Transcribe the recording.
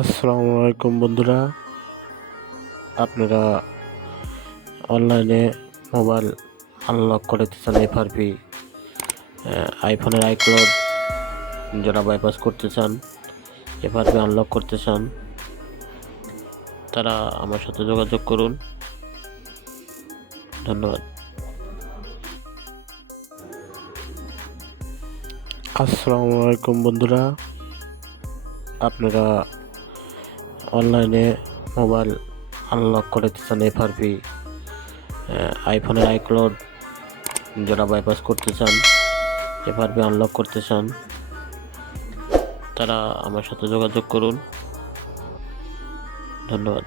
আসসালামু আলাইকুম বন্ধুরা, আপনারা অনলাইনে মোবাইল আনলক করতে চান এফআরপি আইফোনের আইক্লাউড যারা বাইপাস করতে চান, এফআরপি আনলক করতে চান, তারা আমার সাথে যোগাযোগ করুন। ধন্যবাদ। আসসালামু আলাইকুম বন্ধুরা, আপনারা অনলাইনে মোবাইল আনলক করতে চান এফআরপি আইফোনের আইক্লাউড যারা বাইপাস করতে চান, এফআরপি আনলক করতে চান, তারা আমার সাথে যোগাযোগ করুন। ধন্যবাদ।